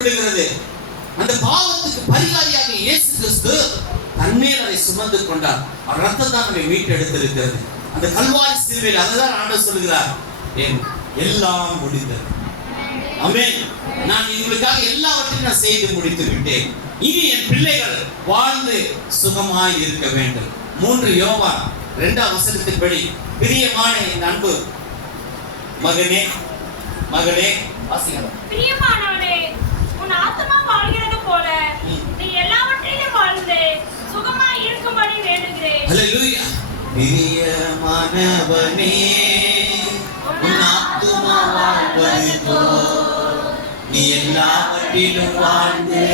அந்த பாவத்துக்கு பரிகாரியாக இயேசு கிறிஸ்து தன்மேல் அதை சுமந்து கொண்டார். அவர் ரத்தம் தான் நம்மை மீட்டெடுத்திருக்கிறது. அந்த கல்வாரி சிலுவையில் அதுதான் ஆண்டவர் சொல்கிறார், எல்லாம் முடிந்தது. ஆமென். நான் உங்களுக்காக எல்லாவற்றையும் நான் செய்து முடித்து விட்டேன். இனி என் பிள்ளைகள் வாழ்ந்து சுகமாய் இருக்க வேண்டும். 3 யோவான் 2ஆம் வசனத்தின்படி, பிரியமான என் அன்பு மகனே மகளே, வாசிக்கலாம். பிரியமானவனே, உன் ஆத்துமா வாழ்கிறது போல நீ எல்லாவற்றிலும் வாழ்ந்து சுகமாய் இருக்கும்படி வேண்டுகிறேன். ஹல்லேலூயா. பிரியமானவனே, உன் ஆத்துமா வாழ்வது போல நீ எல்லாவற்றிலும் வாழ்ந்து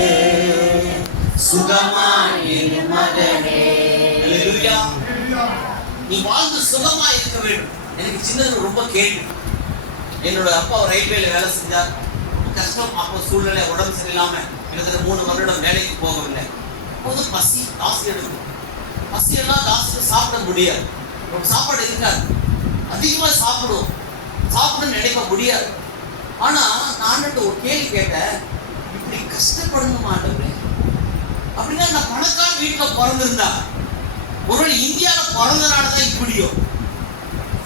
சுகமாய் இரு மகனே. ஹல்லேலூயா. நீ வாழ்ந்து சுகமாய் இருக்க வேண்டும். எனக்கு சின்னது ரொம்ப கேள்வி. என்னோட அப்பா ஒரு ரயில்வேல வேலை செஞ்சார். கஷ்டம். அப்போ சூழ்நிலை உடம்பு சரியில்லாம கிட்டத்தட்ட 3 வருடம் வேலைக்கு போகவில்லை. அப்போது பசி ஜாஸ்தி எடுக்கும். பசி எல்லாம் ஜாஸ்தி சாப்பிட முடியாது. சாப்பாடு இருக்காது. அதிகமா சாப்பிடும் நினைக்க முடியாது. ஆனா நான் ஒரு கேள்வி கேட்டேன், இப்படி கஷ்டப்படணும் ஆண்டவரே அப்படின்னா நான் பணக்கார வீட்டுல பிறந்திருந்தா, ஒருவேளை இந்தியாவில பிறந்ததுனாலதான் இப்படியோ,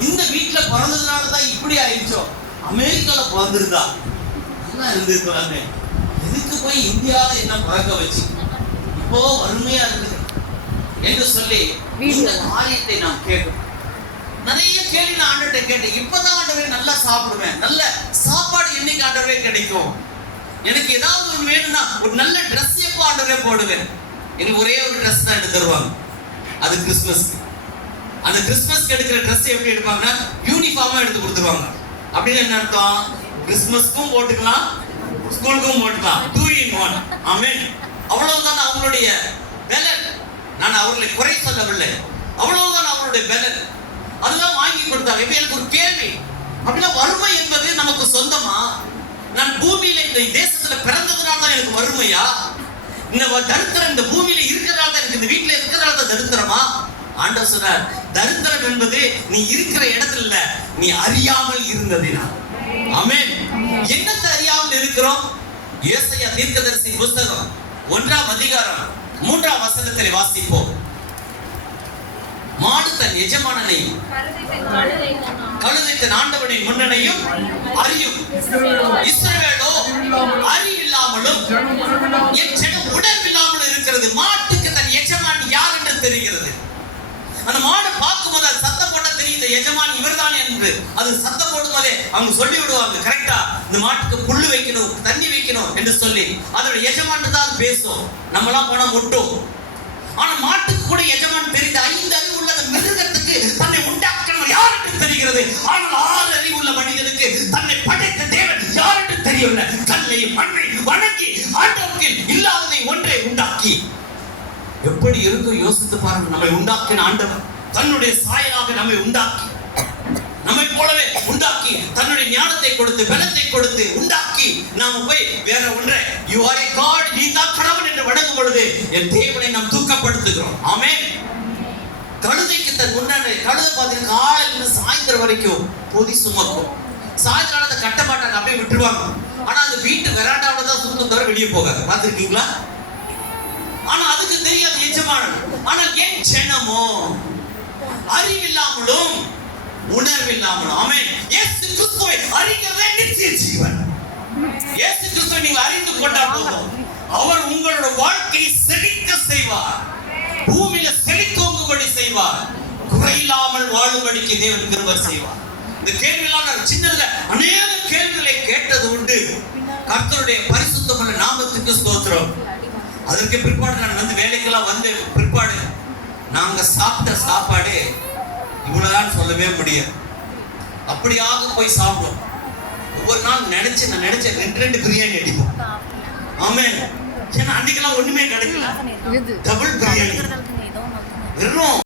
இந்த வீட்டுல பிறந்ததுனாலதான் இப்படி ஆயிடுச்சோ, அமெரிக்கால பிறந்திருந்தா நல்லா இருந்திருக்கலாமே, எதுக்கு போய் இந்தியாவில என்ன பிறக்க வச்சு இப்போ வறுமையா இருக்குது என்று சொல்லி இந்த காரியத்தை நாம் கேட்கணும். நிறைய கேள்வி நான் ஆண்டவர்கிட்ட கேட்டேன். இப்பதான் ஆண்டவரே நல்லா சாப்பிடுவேன், நல்ல சாப்பாடு என்னைக்கு ஆண்டவரே கிடைக்கும், எனக்கு ஏதாவது ஒரு வேணும்னா ஒரு நல்ல ட்ரெஸ் எப்போ ஆண்டவரே போடுவேன். எனக்கு ஒரே ஒரு ட்ரெஸ் தான் எடுத்து தருவாங்க, அது கிறிஸ்துமஸ்க்கு. அந்த கிறிஸ்துமஸ்க்கு எடுக்கிற ட்ரெஸ் எப்படி எடுப்பாங்கன்னா யூனிஃபார்மா எடுத்து கொடுத்துருவாங்க. அப்படின்னு என்ன அர்த்தம்? கிறிஸ்துமஸ்க்கும் போட்டுக்கலாம், ஸ்கூலுக்கும் போட்டுக்கலாம், 2 in 1. ஆமென். அவ்வளவுதான் அவங்களுடைய பெலன். நான் அவர்களை குறை சொல்லவில்லை, அவ்வளவுதான் அவருடைய பெலன். அதுதான் வாங்கி கொடுத்தாங்க. இப்ப எனக்கு ஒரு கேள்வி, அப்படின்னா வறுமை என்பது நமக்கு சொந்தமா? நான் பூமியில இந்த தேசத்துல பிறந்ததுனால தான் எனக்கு வறுமையா? இந்த தரித்திரம் இந்த பூமியில இருக்கிறதால தான் எனக்கு, இந்த வீட்டுல இருக்கிறதால தான் தரித்திரமா? ஆண்டவர் சொன்னார், தரித்திரம் என்பது நீ இருக்கிற இடத்துல இல்ல, நீ அறியாமல் இருந்ததினா. ஆமென். என்னத்தை அறியாமல் இருக்கிறோம்? ஏசாயா தீர்க்கதரிசி புத்தகம் 1ஆம் அதிகாரம் 3ஆம் வசனத்தை வாசிப்போம். மாடு தன் எஜமானனை, கழுதை தன் ஆண்டவனின் முன்னணையும் அறியும். இஸ்ரவேலோ அறிவில்லாமலும் என் ஜனம் உணர்வில்லாமலும் இருக்கிறது. மாட்டுக்கு தன் எஜமான் யார் என்று தெரிகிறது. அந்த மாடு பார்க்கும்போது அது சத்தம் போட்டா தெரியுது எஜமான் இவர்தான் என்று. அது சத்தம் போடும்போதே அவங்க சொல்லி விடுவாங்க, கரெக்டா இந்த மாட்டுக்கு புல்லு வைக்கணும், தண்ணி வைக்கணும் என்று சொல்லி. அதோட எஜமான் தான் பேசும், நம்மளாம் போனா முட்டும். ஆனா மாட்டுக்கு கூட எஜமான் தெரியுது. 5 அறிவு உள்ள மிருகத்துக்கு தன்னை உண்டாக்கினவர் யார் என்று தெரிகிறது. ஆனால் 6 அறிவு உள்ள மனிதனுக்கு தன்னை படைத்த தேவன் யார் என்று தெரியவில்லை. கல்லை மண்ணை வணங்கி ஆண்டவருக்கு இல்லாததை ஒன்றை உண்டாக்கி எப்படி இருக்கும் யோசித்து பாருங்க. நம்மை உண்டாக்கின ஆண்டவர் தன்னுடைய சாயலாக நம்மை உண்டாக்கி, நம்மை போலவே உண்டாக்கி, தன்னுடைய ஞானத்தை கொடுத்து பலத்தை கொடுத்து உண்டாக்கி, நாம போய் வேற ஒன்றை யூ ஆர் எ காட், நீ தான் கடவுள் என்று வணங்கும் பொழுது என் தேவனை நாம் தூக்கப்படுத்துகிறோம். ஆமென். கழுதைக்கு தன் முன்னாடி, கழுதை பார்த்தீங்கன்னா காலையில சாயந்தரம் வரைக்கும் பொதி சுமக்கும். சாயந்தரம் அதை கட்ட மாட்டாங்க, அப்படியே விட்டுருவாங்க. ஆனா அந்த வீட்டு வெராண்டாவில தான் சுத்தம் தவிர வெளியே போகாது. பார்த்துருக்கீங்களா? ஆனா அதுக்கு தெரியாது எஜமானன். ஆனால் என் ஜனமோ அறிவில்லாமலும் உணர்வில்லாமலும். ஆமென். இயேசு கிறிஸ்துவை அறிகிறதே நித்திய ஜீவன். இயேசு கிறிஸ்துவை நீங்க அறிந்து கொண்டால் போதும், அவர் உங்களோட வாழ்க்கையை செழிக்க செய்வார், பூமியில செழித்தோங்கும்படி செய்வார், குறையில்லாமல் வாழும்படிக்கு தேவன் கிருபை செய்வார். இந்த கேள்வியெல்லாம் நான் சின்னதுல அநேக கேள்விகளை கேட்டது உண்டு. கர்த்தருடைய பரிசுத்தமுள்ள நாமத்துக்கு ஸ்தோத்திரம். அதற்கு பிற்பாடு நான் வந்து வேலைக்கெல்லாம் வந்து பிற்பாடு நாங்க சாப்பிட்ட சாப்பாடு இவ்வளவுதான் சொல்லவே முடியாது. அப்படியாக போய் சாப்பிடும். ஒவ்வொரு நாள் நான் நினைச்ச 2 பிரியாணி அடிப்போம். ஆமென். ஏன்னா அன்னைக்கெல்லாம் ஒண்ணுமே கிடைக்கல. டபுள் பிரியாணி வெறும்